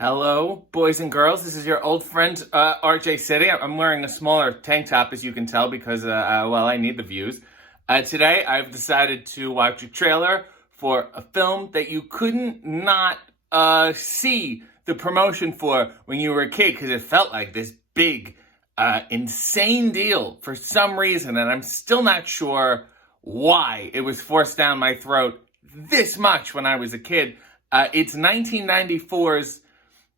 Hello, boys and girls. This is your old friend, RJ City. I'm wearing a smaller tank top, as you can tell, because, I need the views. Today, I've decided to watch a trailer for a film that you couldn't not see the promotion for when you were a kid, because it felt like this big, insane deal for some reason, and I'm still not sure why it was forced down my throat this much when I was a kid. It's 1994's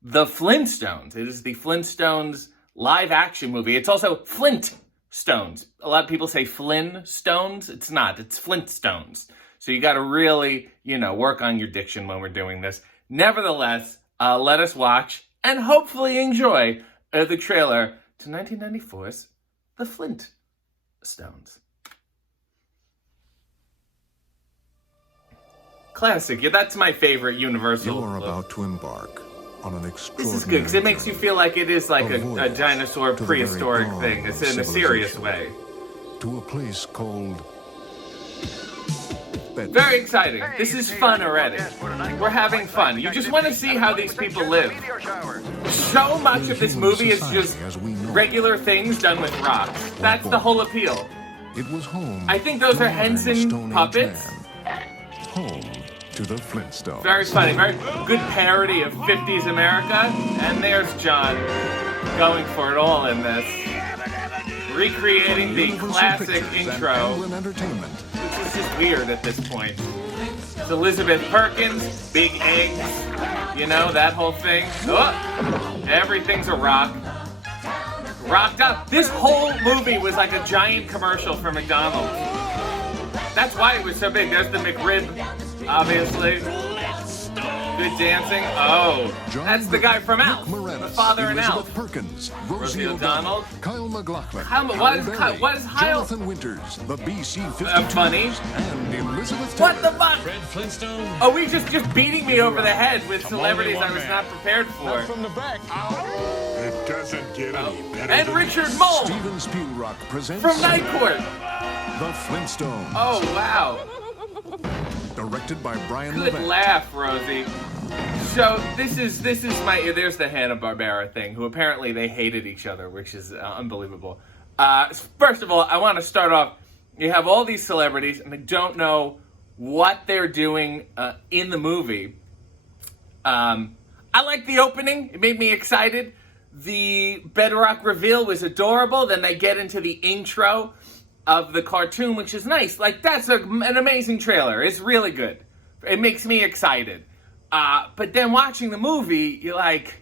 The Flintstones. It is the Flintstones live-action movie. It's also Flintstones. A lot of people say Flintstones. It's not. It's Flintstones. So you got to really, work on your diction when we're doing this. Nevertheless, let us watch and hopefully enjoy the trailer to 1994's The Flintstones. Classic. Yeah, that's my favorite Universal. You're about to embark on an extraordinary. This is good because it makes you feel like it is like a dinosaur prehistoric thing. It's in a serious way. To a place called. Very exciting. This is fun already. We're having fun. You just want to see how these people live. So much of this movie is just regular things done with rocks. That's the whole appeal. It was home. I think those are Henson puppets. Home to the Flintstones. Very funny. Very good parody of 50s America. And there's John going for it all in this. Recreating the classic intro. Which is just weird at this point. It's Elizabeth Perkins, big eggs, that whole thing. Oh, everything's a rock. Rocked up. This whole movie was like a giant commercial for McDonald's. That's why it was so big. There's the McRib, obviously. Good dancing. Oh, that's the guy from Alf. The father in Alf. Perkins, Rosie O'Donnell. Kyle MacLachlan. What is Kyle? Jonathan Winters, the BC-52. Funny. And Elizabeth What the fuck? Fred Flintstone. Oh, we just beating me over the head with celebrities I was not prepared for. From the back. It doesn't get any better. And than Richard Moll Steven Spielrock presents from Night Court. The Flintstones. Oh, wow. Directed by Brian Good Levant. laugh, Rosie. So this is there's the Hanna-Barbera thing, who apparently they hated each other, which is unbelievable. First of all, I want to start off, you have all these celebrities, and I don't know what they're doing in the movie. I like the opening. It made me excited. The Bedrock reveal was adorable. Then they get into the intro of the cartoon, which is nice. Like, that's an amazing trailer. It's really good. It makes me excited. But then watching the movie, you're like,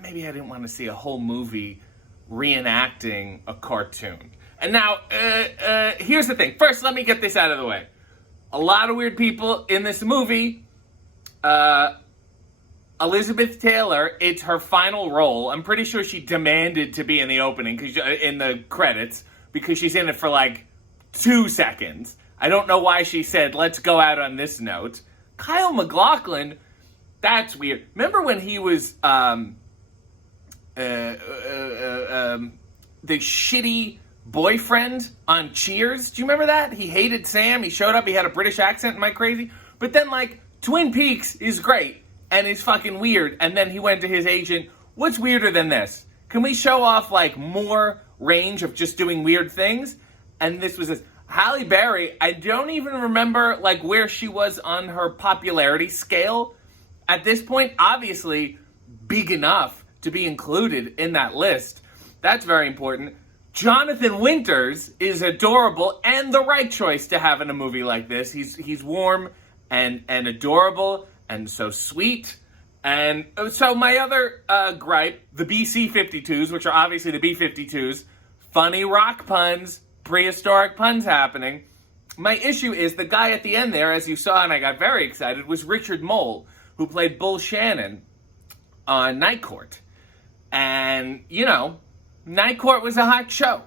maybe I didn't want to see a whole movie reenacting a cartoon. And now, here's the thing. First, let me get this out of the way. A lot of weird people in this movie. Elizabeth Taylor, it's her final role. I'm pretty sure she demanded to be in the opening, in the credits, because she's in it for like 2 seconds. I don't know why she said, let's go out on this note. Kyle MacLachlan, that's weird. Remember when he was the shitty boyfriend on Cheers? Do you remember that? He hated Sam. He showed up. He had a British accent. Am I crazy? But then, Twin Peaks is great and is fucking weird. And then he went to his agent. What's weirder than this? Can we show off, more range of just doing weird things? And this was this. Halle Berry, I don't even remember, where she was on her popularity scale. At this point, obviously, big enough to be included in that list. That's very important. Jonathan Winters is adorable and the right choice to have in a movie like this. He's warm and adorable and so sweet. And so my other gripe, the BC-52s, which are obviously the B-52s, funny rock puns, prehistoric puns happening. My issue is the guy at the end there, as you saw, and I got very excited, was Richard Moll, who played Bull Shannon on Night Court. And, Night Court was a hot show.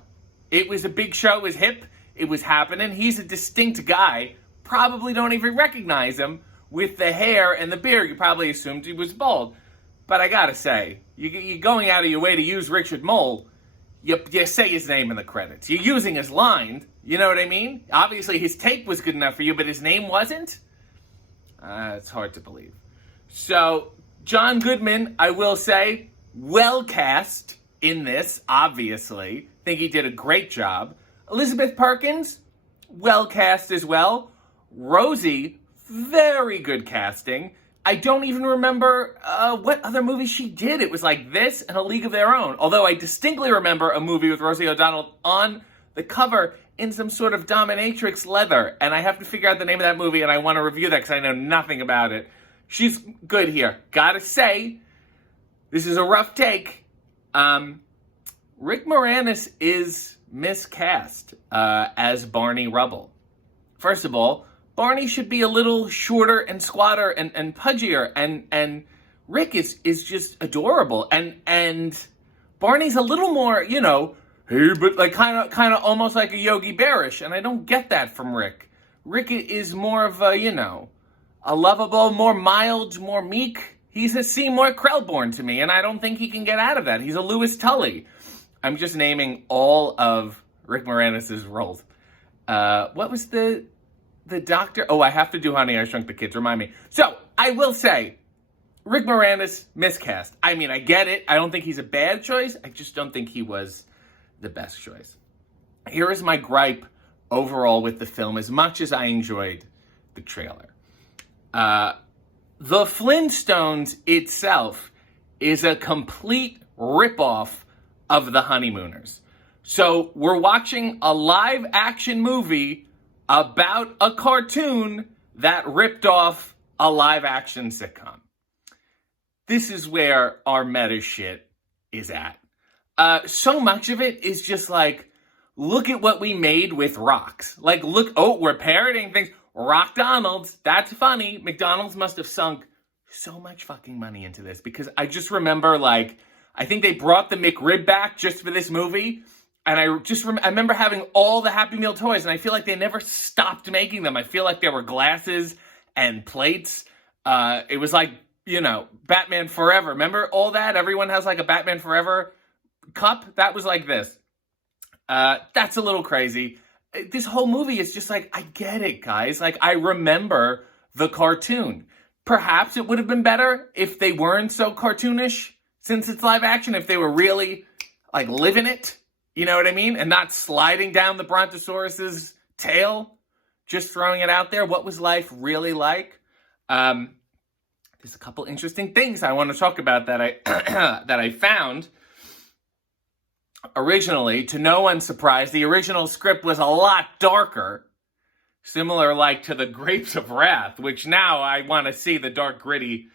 It was a big show. It was hip. It was happening. He's a distinct guy. Probably don't even recognize him with the hair and the beard. You probably assumed he was bald. But I gotta say, you're going out of your way to use Richard Moll. You say his name in the credits. You're using his line. You know what I mean? Obviously, his take was good enough for you, but his name wasn't? It's hard to believe. So, John Goodman, I will say, well cast in this, obviously. Think he did a great job. Elizabeth Perkins, well cast as well. Rosie, very good casting. I don't even remember what other movie she did. It was like this and A League of Their Own. Although I distinctly remember a movie with Rosie O'Donnell on the cover in some sort of dominatrix leather. And I have to figure out the name of that movie, and I want to review that because I know nothing about it. She's good here. Gotta say, this is a rough take. Rick Moranis is miscast as Barney Rubble. First of all, Barney should be a little shorter and squatter and pudgier, and Rick is just adorable. And Barney's a little more, hey, but like kind of almost like a Yogi Bearish, and I don't get that from Rick. Rick is more of a, a lovable, more mild, more meek. He's a Seymour Krelborn to me, and I don't think he can get out of that. He's a Louis Tully. I'm just naming all of Rick Moranis' roles. What was the doctor? Oh, I have to do Honey, I Shrunk the Kids. Remind me. So, I will say, Rick Moranis, miscast. I mean, I get it. I don't think he's a bad choice. I just don't think he was the best choice. Here is my gripe overall with the film, as much as I enjoyed the trailer. The Flintstones itself is a complete ripoff of The Honeymooners. So we're watching a live action movie about a cartoon that ripped off a live action sitcom. This is where our meta shit is at. So much of it is just like, look at what we made with rocks. Like, look, we're parroting things. Rock Donald's, that's funny. McDonald's must have sunk so much fucking money into this, because I just remember, like, I think they brought the McRib back just for this movie, and I remember having all the Happy Meal toys, and I feel like they never stopped making them. I feel like there were glasses and plates. It was like, Batman Forever. Remember all that? Everyone has like a Batman Forever cup. That was like this. That's a little crazy. This whole movie is just like, I get it, guys. Like, I remember the cartoon. Perhaps it would have been better if they weren't so cartoonish, since it's live action, if they were really, like, living it, you know what I mean? And not sliding down the Brontosaurus's tail, just throwing it out there. What was life really like? There's a couple interesting things I want to talk about that I found. Originally, to no one's surprise, the original script was a lot darker, similar like to the Grapes of Wrath, which now I want to see the dark, gritty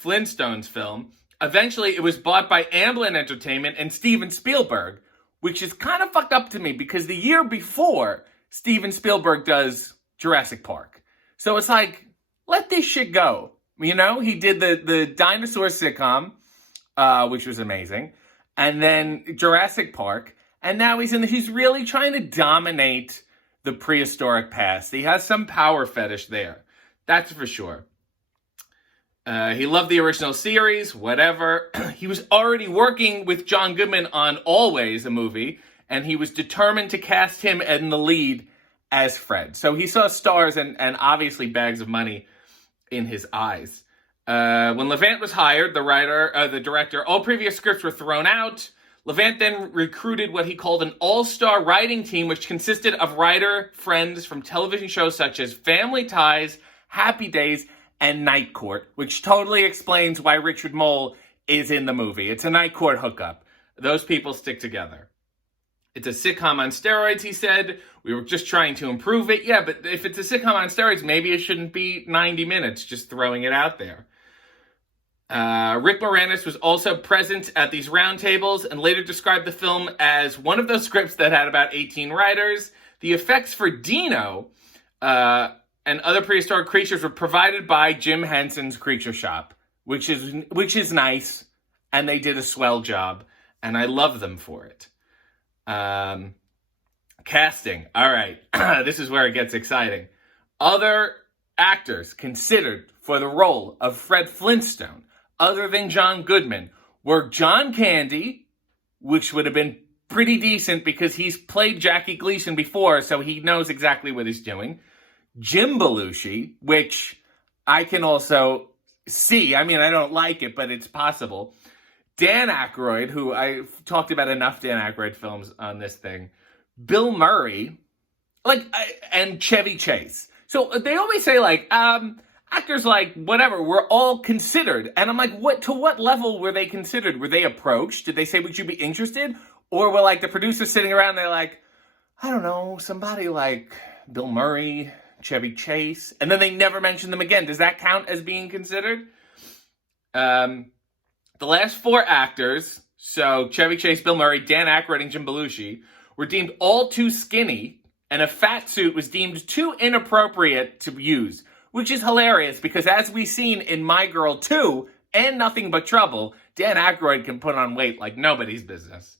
Flintstones film. Eventually, it was bought by Amblin Entertainment and Steven Spielberg, which is kind of fucked up to me, because the year before, Steven Spielberg does Jurassic Park. So it's like, let this shit go. He did the dinosaur sitcom, which was amazing. And then Jurassic Park, and now he's really trying to dominate the prehistoric past. He has some power fetish there, that's for sure. He loved the original series, whatever. He was already working with John Goodman on Always, a movie, and he was determined to cast him in the lead as Fred. So he saw stars and obviously bags of money in his eyes. When Levant was hired, the director, all previous scripts were thrown out. Levant then recruited what he called an all-star writing team, which consisted of writer friends from television shows such as Family Ties, Happy Days, and Night Court, which totally explains why Richard Moll is in the movie. It's a Night Court hookup. Those people stick together. It's a sitcom on steroids, he said. We were just trying to improve it. Yeah, but if it's a sitcom on steroids, maybe it shouldn't be 90 minutes, just throwing it out there. Rick Moranis was also present at these roundtables and later described the film as one of those scripts that had about 18 writers. The effects for Dino and other prehistoric creatures were provided by Jim Henson's Creature Shop, which is nice, and they did a swell job, and I love them for it. Casting. All right, this is where it gets exciting. Other actors considered for the role of Fred Flintstone, other than John Goodman, were John Candy, which would have been pretty decent because he's played Jackie Gleason before, so he knows exactly what he's doing. Jim Belushi, which I can also see. I mean, I don't like it, but it's possible. Dan Aykroyd, who I've talked about enough Dan Aykroyd films on this thing. Bill Murray, and Chevy Chase. So they always say, actors whatever, were all considered. And I'm like, to what level were they considered? Were they approached? Did they say, would you be interested? Or were, the producers sitting around, they're like, I don't know, somebody like Bill Murray, Chevy Chase, and then they never mention them again. Does that count as being considered? The last 4 actors, so Chevy Chase, Bill Murray, Dan Aykroyd, and Jim Belushi, were deemed all too skinny, and a fat suit was deemed too inappropriate to use, which is hilarious because as we've seen in My Girl 2 and Nothing But Trouble, Dan Aykroyd can put on weight like nobody's business.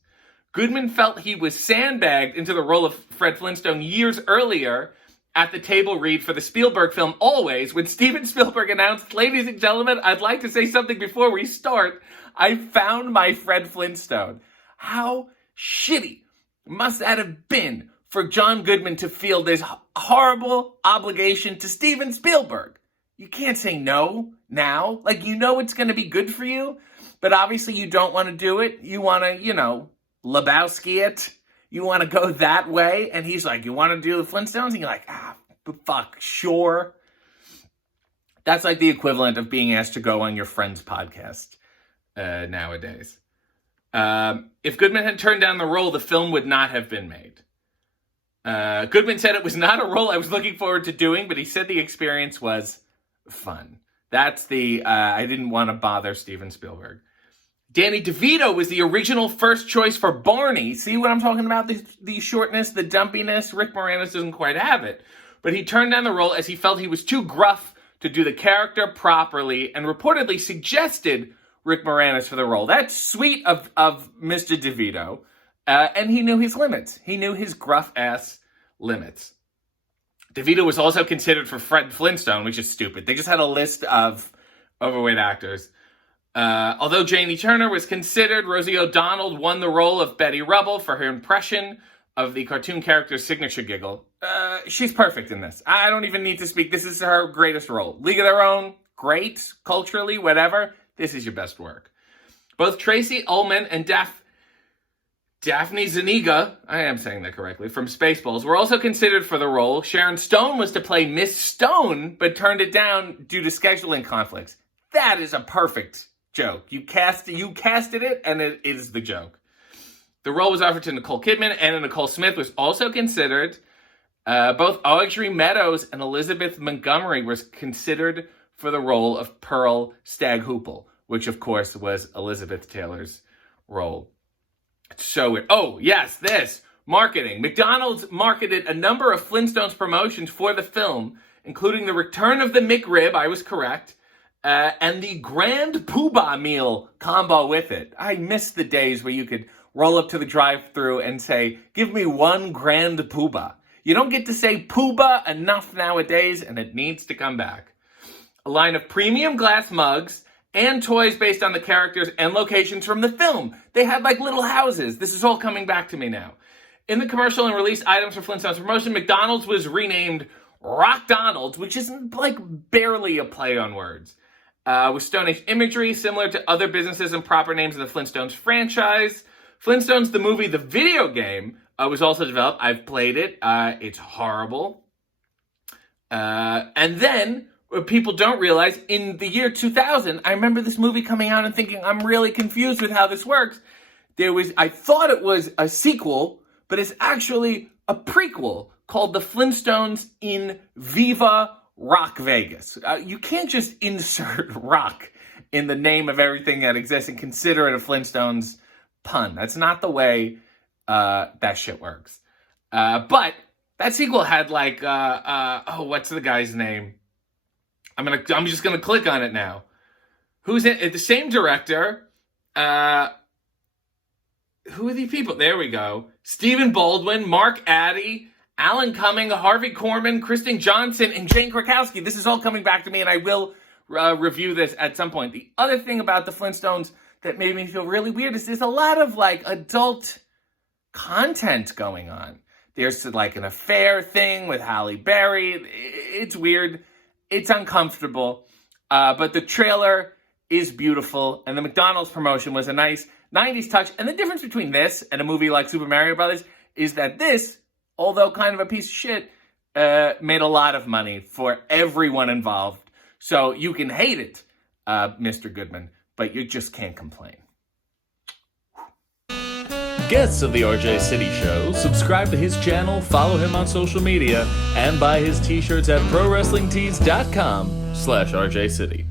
Goodman felt he was sandbagged into the role of Fred Flintstone years earlier at the table read for the Spielberg film Always, when Steven Spielberg announced, ladies and gentlemen, I'd like to say something before we start. I found my Fred Flintstone. How shitty must that have been for John Goodman to feel this horrible obligation to Steven Spielberg? You can't say no now. It's going to be good for you, but obviously you don't want to do it. You want to, Lebowski it. You want to go that way. And he's like, you want to do the Flintstones? And you're like, fuck, sure. That's like the equivalent of being asked to go on your friend's podcast nowadays. If Goodman had turned down the role, the film would not have been made. Goodman said it was not a role I was looking forward to doing, but he said the experience was fun. That's I didn't want to bother Steven Spielberg. Danny DeVito was the original first choice for Barney. See what I'm talking about? The shortness, the dumpiness. Rick Moranis doesn't quite have it. But he turned down the role as he felt he was too gruff to do the character properly and reportedly suggested Rick Moranis for the role. That's sweet of Mr. DeVito. And he knew his limits. He knew his gruff-ass limits. DeVito was also considered for Fred Flintstone, which is stupid. They just had a list of overweight actors. Although Janie Turner was considered, Rosie O'Donnell won the role of Betty Rubble for her impression of the cartoon character's signature giggle. She's perfect in this. I don't even need to speak. This is her greatest role. League of Their Own, great. Culturally, whatever. This is your best work. Both Tracy Ullman and Daphne Zuniga, I am saying that correctly, from Spaceballs, were also considered for the role. Sharon Stone was to play Miss Stone, but turned it down due to scheduling conflicts. That is a perfect joke. You casted it, and it is the joke. The role was offered to Nicole Kidman. Anna Nicole Smith was also considered. Both Audrey Meadows and Elizabeth Montgomery were considered for the role of Pearl Staghoople, which, of course, was Elizabeth Taylor's role. So weird. Oh, yes, this. Marketing. McDonald's marketed a number of Flintstones promotions for the film, including the return of the McRib, I was correct, and the Grand Poobah meal combo with it. I miss the days where you could roll up to the drive-thru and say, give me 1 Grand Poobah. You don't get to say Poobah enough nowadays, and it needs to come back. A line of premium glass mugs and toys based on the characters and locations from the film. They had little houses. This is all coming back to me now. In the commercial and released items for Flintstones promotion, McDonald's was renamed Rockdonald's, which is barely a play on words. With Stone Age imagery similar to other businesses and proper names of the Flintstones franchise. Flintstones, the movie, the video game, was also developed. I've played it. It's horrible. And then, what people don't realize, in the year 2000, I remember this movie coming out and thinking, I'm really confused with how this works. I thought it was a sequel, but it's actually a prequel called The Flintstones in Viva Rock Vegas. You can't just insert rock in the name of everything that exists and consider it a Flintstones pun. That's not the way that shit works. But that sequel had what's the guy's name? I'm just gonna click on it now. Who's it? The same director. Who are these people? There we go. Stephen Baldwin, Mark Addy, Alan Cumming, Harvey Korman, Kristen Johnson, and Jane Krakowski. This is all coming back to me, and I will review this at some point. The other thing about the Flintstones that made me feel really weird is there's a lot of adult content going on. There's an affair thing with Halle Berry. It's weird. It's uncomfortable. But the trailer is beautiful, and the McDonald's promotion was a nice 90s touch. And the difference between this and a movie like Super Mario Brothers is that this, although kind of a piece of shit, made a lot of money for everyone involved. So you can hate it, Mr. Goodman, but you just can't complain. Guests of the RJ City Show, subscribe to his channel, follow him on social media, and buy his t-shirts at prowrestlingtees.com/RJ City.